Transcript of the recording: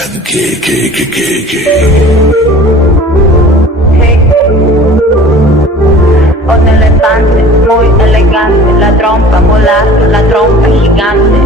Hey. Un elefante muy elegante, la trompa molar, la trompa gigante.